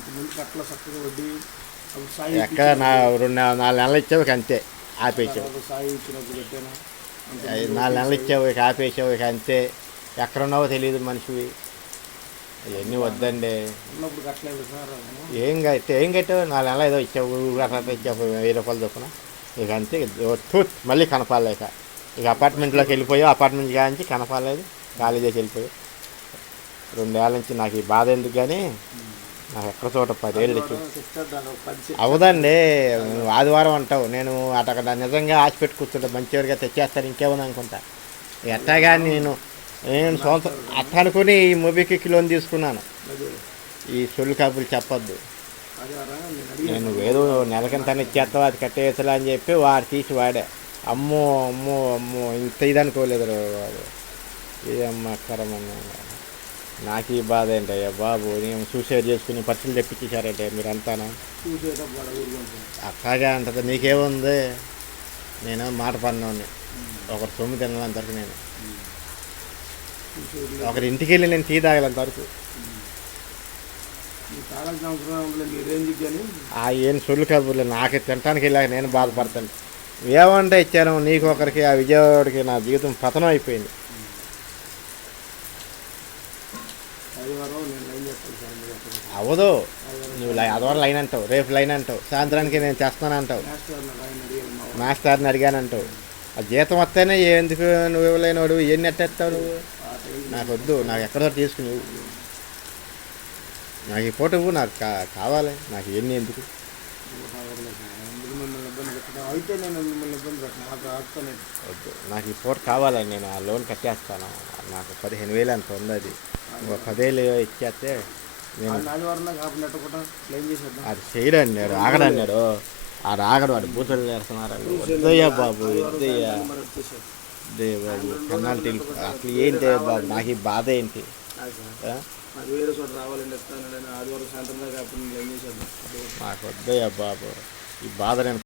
అంతకుముందు కట్టలో చక్కగా వడ్డీ అప్పుడు సాయి ఎక్కడ నా 4 నెలలు ఇచ్చావు ఇక అంతే ఆపేసావు. తర్వాత సాయి ఇచ్చినప్పుడు కట్టాను. 4 నెలలు ఇచ్చావు ఇక ఆపేసావు ఇక అంతే. ఎక్కడున్నావో తెలియదు మనిషివి. ఇవన్నీ వద్దండి. ఉన్నప్పుడు కట్టలేదు సార్. ఏం కట్టావు? 4 నెలలు ఏదో ఇచ్చావు, అట్లా ఇచ్చావు 1000 రూపాయలు చొప్పున. ఇక అంతే. తూత్ మళ్ళీ కనపాలేక ఇక అపార్ట్మెంట్లోకి వెళ్ళిపోయావు. అపార్ట్మెంట్ కానించి కనపాలేదు, ఖాళీ చేసి వెళ్ళిపోయావు. 2 ఏళ్ళ నుంచి నాకు ఈ బాధ ఎందుకు కానీ నాకు ఎక్కడ చోట 10 ఏళ్ళు ఇచ్చి అవదండి. నువ్వు ఆదివారం అంటావు, నేను అక్కడ నిజంగా ఆశ పెట్టి కూర్చుంటే మంచివాడిగా తెచ్చేస్తాను ఇంకేమని అనుకుంటా. ఎట్టాగా నేను సొంత అట్ట అనుకుని ఈ మొబిక్విక్ లోన్ తీసుకున్నాను. ఈ సొల్లు కబుర్లు చెప్పొద్దు. నేను ఏదో నెలకింత ఇచ్చేస్తావు అది కట్టేసలా అని చెప్పి వాడు తీసి వాడే. అమ్మో అమ్మో అమ్మో ఇంత ఇది అనుకోలేదు వాడు. ఇదమ్మ కరమన్నా. నాకు ఈ బాధ ఏంటయ్యా బాబు. నేను సూసైడ్ చేసుకుని పర్సులు తెప్పించేశారంటే మీరంతానా? అట్లాగే అంటది. నీకేముంది? నేను మాట పడినోడిని. ఒకరు సొమ్ము తినాలంతవరకు నేను ఒకరి ఇంటికి వెళ్ళి నేను టీ తాగలంతవరకు. ఏం సొల్లు కబుర్లు. నాకు తినటానికి వెళ్ళాక నేను బాధపడతాను. ఏమంటే ఇచ్చాను నీకు ఒకరికి, ఆ విజయవాడకి నా జీవితం పతనం అయిపోయింది. అవదు. నువ్వు ఆదివారం లైన్ అంటావు, రేపు లైన్ అంటావు, సాయంత్రానికి నేను చేస్తాను అంటావు, మాస్టర్ని అడిగానంటావు. ఆ జీతం వస్తేనే ఎందుకు నువ్వు ఇవ్వలేనివాడు? ఎన్ని ఎట్టేస్తావు నువ్వు? నాకు వద్దు. నాకు ఎక్కడో తీసుకుని నాకు ఈ ఫోటో ఇవ్వు. నాకు కావాలి. నాకు ఎన్ని ఎందుకు? వద్దు. నాకు ఈ ఫోటో కావాలని నేను ఆ లోన్ కట్టేస్తాను. నాకు 15,000 అంత ఉంది. అది ఇంకో 10,000 ఇచ్చేస్తే నేను అది చేయడన్నాడు, ఆగడన్నాడు. ఆడు ఆగడు. వాడు బూతులు చేస్తున్నారండి. వద్దయ్యా బాబు, వద్దయ్యా బాబు. కన్నాలు తెలుపు అసలు ఏంటి బాబు? నాకు ఈ బాధ ఏంటి? నాకు వద్దయ్యా బాబు. ఈ బాధ నేను